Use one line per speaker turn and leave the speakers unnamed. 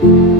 thank you